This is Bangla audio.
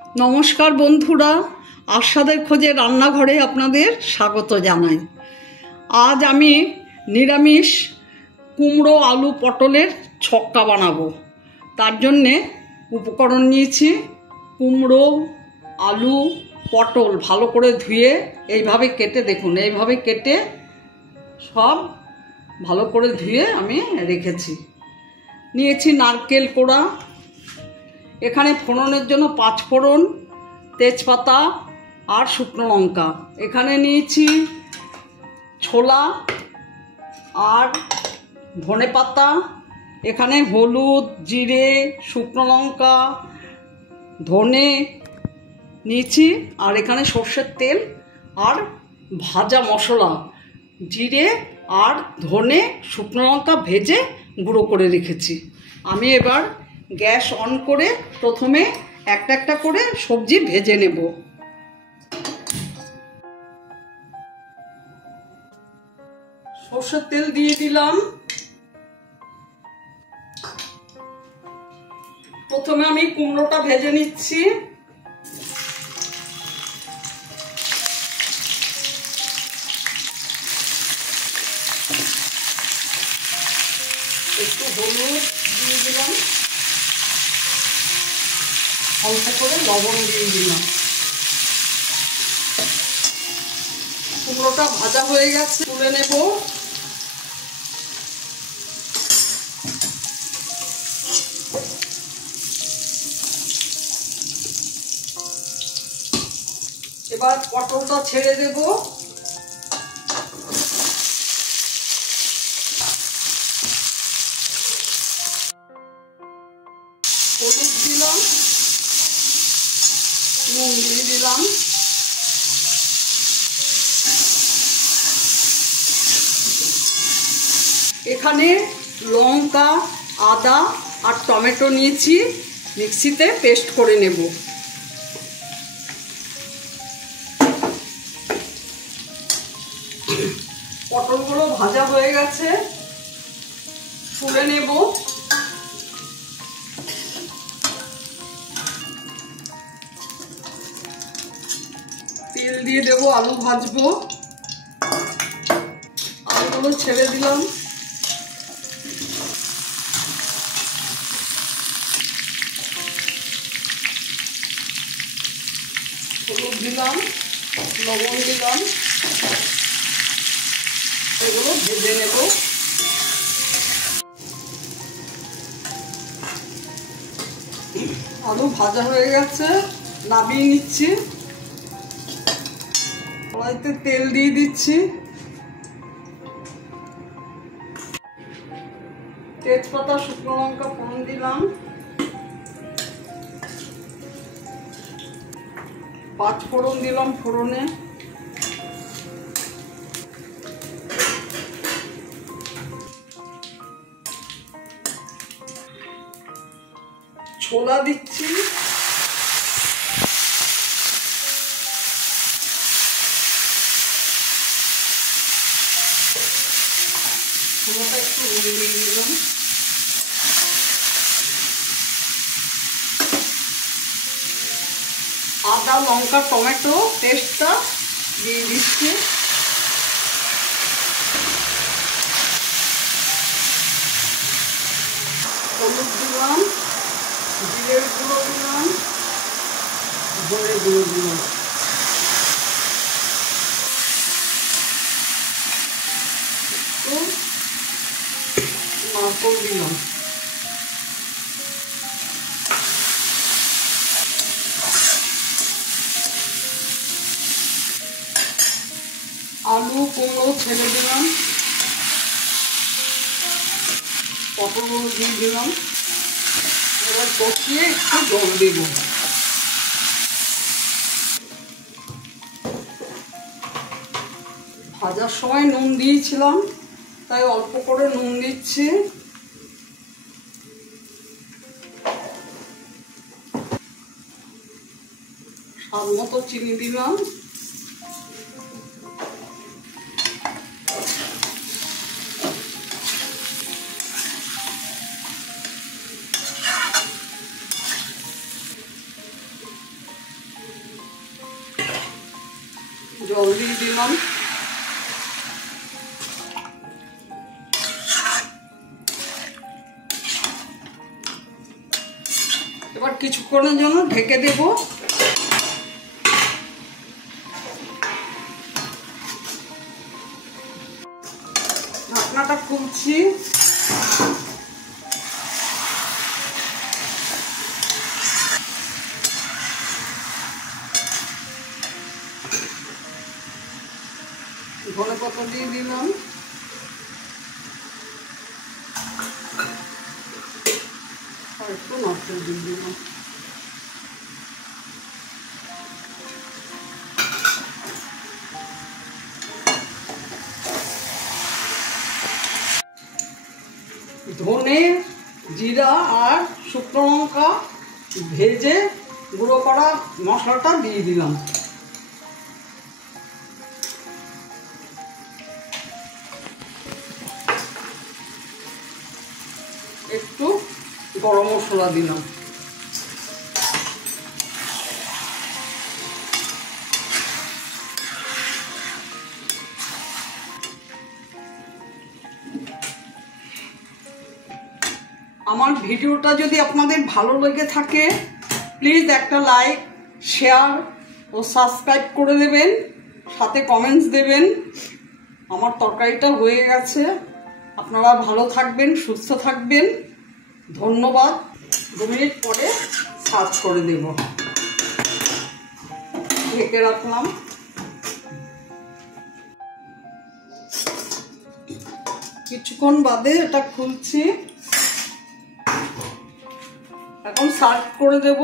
নমস্কার বন্ধুরা, আস্বাদের খোঁজে রান্নাঘরে আপনাদের স্বাগত জানাই। আজ আমি নিরামিষ কুমড়ো আলু পটলের ছক্কা বানাবো। তার জন্যে উপকরণ নিয়েছি কুমড়ো, আলু, পটল ভালো করে ধুয়ে এইভাবে কেটে, দেখুন এইভাবে কেটে সব ভালো করে ধুয়ে আমি রেখেছি। নিয়েছি নারকেল কোড়া, এখানে ফোড়নের জন্য 5 ফোড়ন, তেজপাতা আর শুকনো লঙ্কা। এখানে নিয়েছি ছোলা আর ধনে পাতা। এখানে হলুদ, জিরে, শুকনো লঙ্কা, ধনে নিয়েছি। আর এখানে সর্ষের তেল আর ভাজা মশলা, জিরে আর ধনে, শুকনো লঙ্কা ভেজে গুঁড়ো করে রেখেছি। আমি এবার গ্যাস অন করে প্রথমে একটা একটা করে সবজি ভেজে নেব। সর্ষের তেল দিয়ে দিলাম। প্রথমে আমি কুমড়োটা ভেজে নিচ্ছি। একটু হলুদ দিয়ে দিলাম, অল্প করে লবণ দিয়ে দিলাম। কুমড়োটা ভাজা হয়ে গেছে, তুলে নেব। এবার পটলটা ছেড়ে দেব। হলুদ দিলাম, নুন দিয়ে দিলাম। এখানে লঙ্কা, আদা আর টমেটো নিয়েছি, মিক্সিতে পেস্ট করে নেব। পটলগুলো ভাজা হয়ে গেছে, তুলে নেব। তেল দিয়ে দেবো, আলু ভাজবো। আলুগুলো ছেড়ে দিলাম। হলুদ দিলাম, লবণ দিলাম, এগুলো ভেজে নেব। আলু ভাজা হয়ে গেছে, নামিয়ে নিচ্ছি। কড়াইতে তেল দিয়ে দিচ্ছি। তেজপাতা, শুকনো লঙ্কা ফোড়ন দিলাম। 5 ফোড়ন দিলাম ফোড়নে। ছোলা দিচ্ছি। ছোলাটা একটু উড়িয়ে দিলাম। আদা, লঙ্কা, টমেটো পেস্টটা দিয়ে দিচ্ছি। হলুদ দিলাম, জিরের গুঁড়ো দিলাম, ধনে গুঁড়ো দিলাম। নারকেল দিলাম। আলু, কুমড়ো ছেড়ে দিলাম। পটলগুলো দিয়ে দিলাম। এবার কষিয়ে একটু জল দেব। ভাজার সময় নুন দিয়েছিলাম, তাই অল্প করে নুন দিচ্ছি। স্বাদ মতো চিনি দিলাম। জল দিয়ে দিলাম। এবার কিছুক্ষণের জন্য ঢেকে দেব। ঢাকনাটা খুলছি। ধনেপাতা দিয়ে দিলাম। আর একটু নারকেল দিয়ে দিলাম। ধনে, জিরা আর শুকনো লঙ্কা ভেজে গুঁড়ো করা মশলাটা দিয়ে দিলাম। একটু গরম মশলা দিলাম। আমার ভিডিওটা যদি আপনাদের ভালো লেগে থাকে প্লিজ একটা লাইক, শেয়ার ও সাবস্ক্রাইব করে দেবেন, সাথে কমেন্টস দেবেন। আমার তরকারিটা হয়ে গেছে। আপনারা ভালো থাকবেন, সুস্থ থাকবেন। ধন্যবাদ। 2 মিনিট পরে সার্ভ করে দেব। ঢেকে রাখলাম। কিছুক্ষণ বাদে এটা খুলছি। এখন সার্ভ করে দেব।